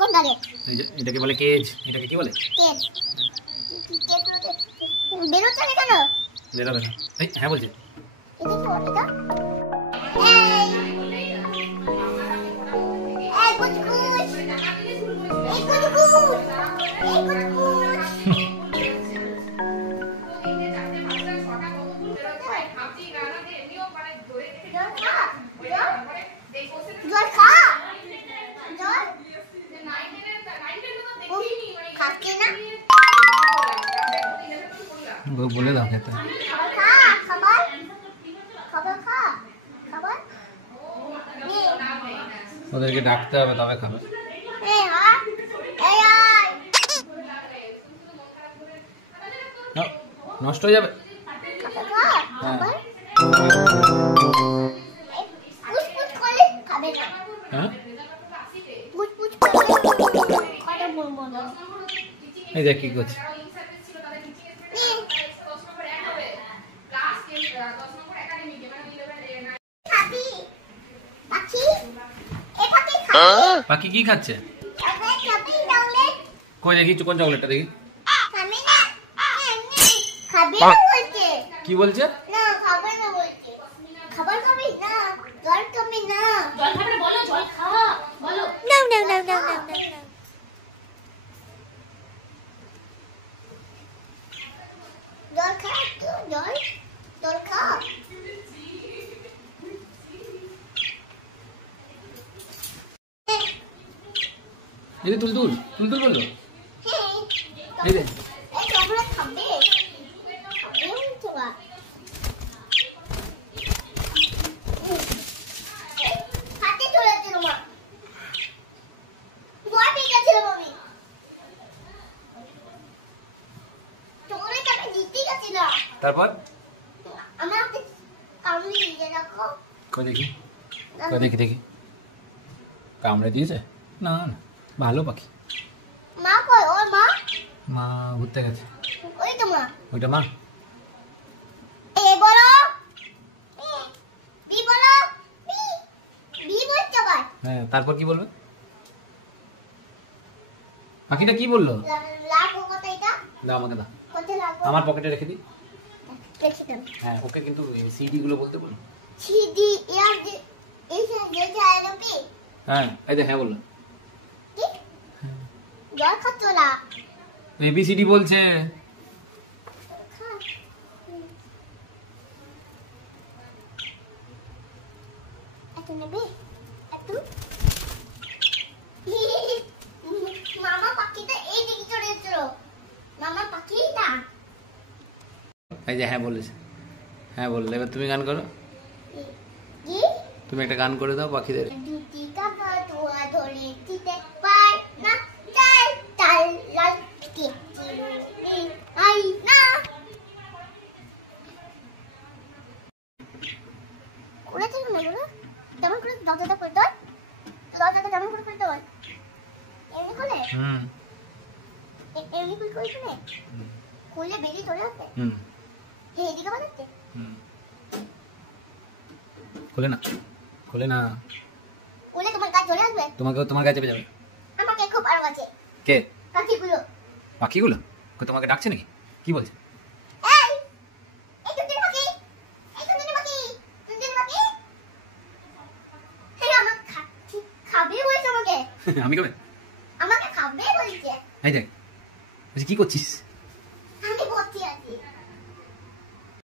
কোন দাগে? এটাকে বলে কেজ। এটাকে কি বলে? কেজ। বেরোচ্ছে না কেন? বেরোবে না। হ্যাঁ বলছে। এটা কি বলে এটা? কুচকুচ। এই কুচকুচ। এই কুচকুচ। জল খা। জল খাচ্ছে না। বলে দাও খেতে। খাবার খা, খাবার। খাবার খা, খাবার। ওদেরকে ডাকতে হবে তবে খাবে। এই হ্যাঁ, এই আয়। নষ্ট হয়ে যাবে। খাবার খা, খাবার। পুচপুচ করলে খাবে না। হ্যাঁ পুচপুচ করলে খাবে বলবো না। এই দেখ কি করছে। পাখি কি খাচ্ছে? কই দেখি কোন চকলেটটা দেখি। কি বলছে? না খাবে না বলছে। খাবার খাবি না, জল খাবি না। জল খাবে না বলো, জল খা বলো। No no no no no no no. জল খা তো জল। জল খা। এই তুল তুল তুল তুল বললো। এই দে। এই চকলেট খাবে। খাবে তো বা। হাতে চলেছে তোমার। তোমার ঠিক আছে মামি। চকলেট আমি জিততে গেছি না। তারপর আমার হাতে কামড়ে দিয়ে রাখো। কই দেখি। কই দেখি দেখি। কামড়ে দিয়েছে? না না ভালো পাখি। মা কই? ওর মা? মা ঘুরতে গেছে। ওই তো মা। ওইটা মা। এ বলো। বি বলো। বি। বি বলতে আবার। হ্যাঁ তারপর কি বলবে? পাখিটা কি বললো? লাগো কত এটা? দাও আমাকে দাও। কত লাগো? আমার পকেটে রেখে দিই। রেখে দাও। হ্যাঁ ওকে কিন্তু সিডি গুলো বলতে বলো। সিডি ইয়ার এই যে জায়গা পে। হ্যাঁ এই দেখ হ্যাঁ বললো। কি? জল খাচ্ছ না। এবিসিডি বলছে। এত নেবে? এত? মামা পাখিটা এই দিকে চলে এসেছিল। মামা পাখিটা। এই যে হ্যাঁ বলেছে। হ্যাঁ বললে এবার তুমি গান করো। কি? তুমি একটা গান করে দাও পাখিদের। দুটি কাকা তোয়া ধরে দিতে পার না চাই তাল লাল টিটি আই না করে দিন না গুলো কেমন করে দাদা করে দাও দাদা কেমন করে দাও এমনি করে এমনি করে কই শুনে খুলে বেরিয়ে চলে আসে হে এদিকে বানাচ্ছে খুলে না খুলে না খুলে তোমার কাছে চলে আসবে তোমার কাছে যাবে আমাকে খুব আরাম আছে কে পাখিগুলো তোমাকে ডাকছে নাকি কি বলছে এই এই সুন্দর পাখি এই সুন্দর পাখি হে আমাকে খাবে বলছে আমাকে আমি কবে আমাকে খাবে বলছে এই দেখ কি করছিস